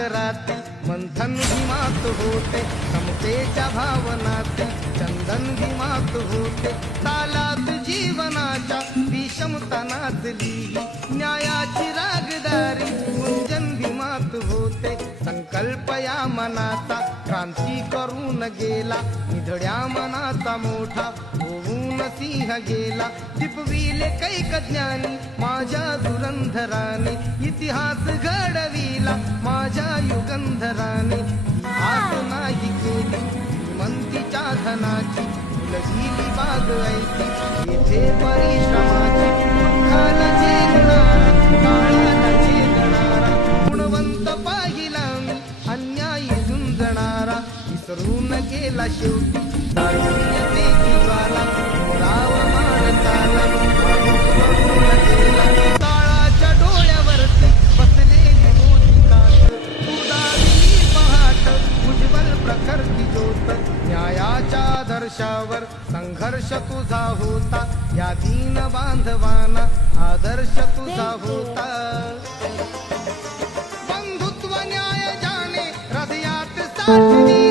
सागरातील मंथन भीमात होते, समतेच्या भावनातील चंदन भीमात होते, तालात जीवनाच्या विषमता नाचली, न्यायाची रागदारी गुंजन भीमात होते, संकल्प या मनाचा क्रांती करून गेला, निधड्या मनाचा मोठा होऊन सिंह गेला, दिपविले कैक ज्ञानी माझ्या धुरंधराने, इतिहास घडविला माझ्या युगंधराने, हात नाही केली श्रीमंतीच्या धनाची, फुलविली बाग ऐसी येथे परिश्रमाची, दुःखाला झेलणारा काळाला झेलणारा, गुणवंत पाहिला मी अन्यायी झुंजणारा, विसरून गेला शेवटी दारिद्र्यतेची ज्वाला, राव माणसाला वाहून गेला, काळाच्या डोळ्यावरती बसलेली होती कात, उदारी पहाट उज्ज्वल प्रखरती ज्योत, न्यायाच्या आदर्शावर संघर्ष तुझा होता, या दीन बांधवांना आदर्श तुझा होता, बंधुत्व न्याय जाणे हृदयात साठली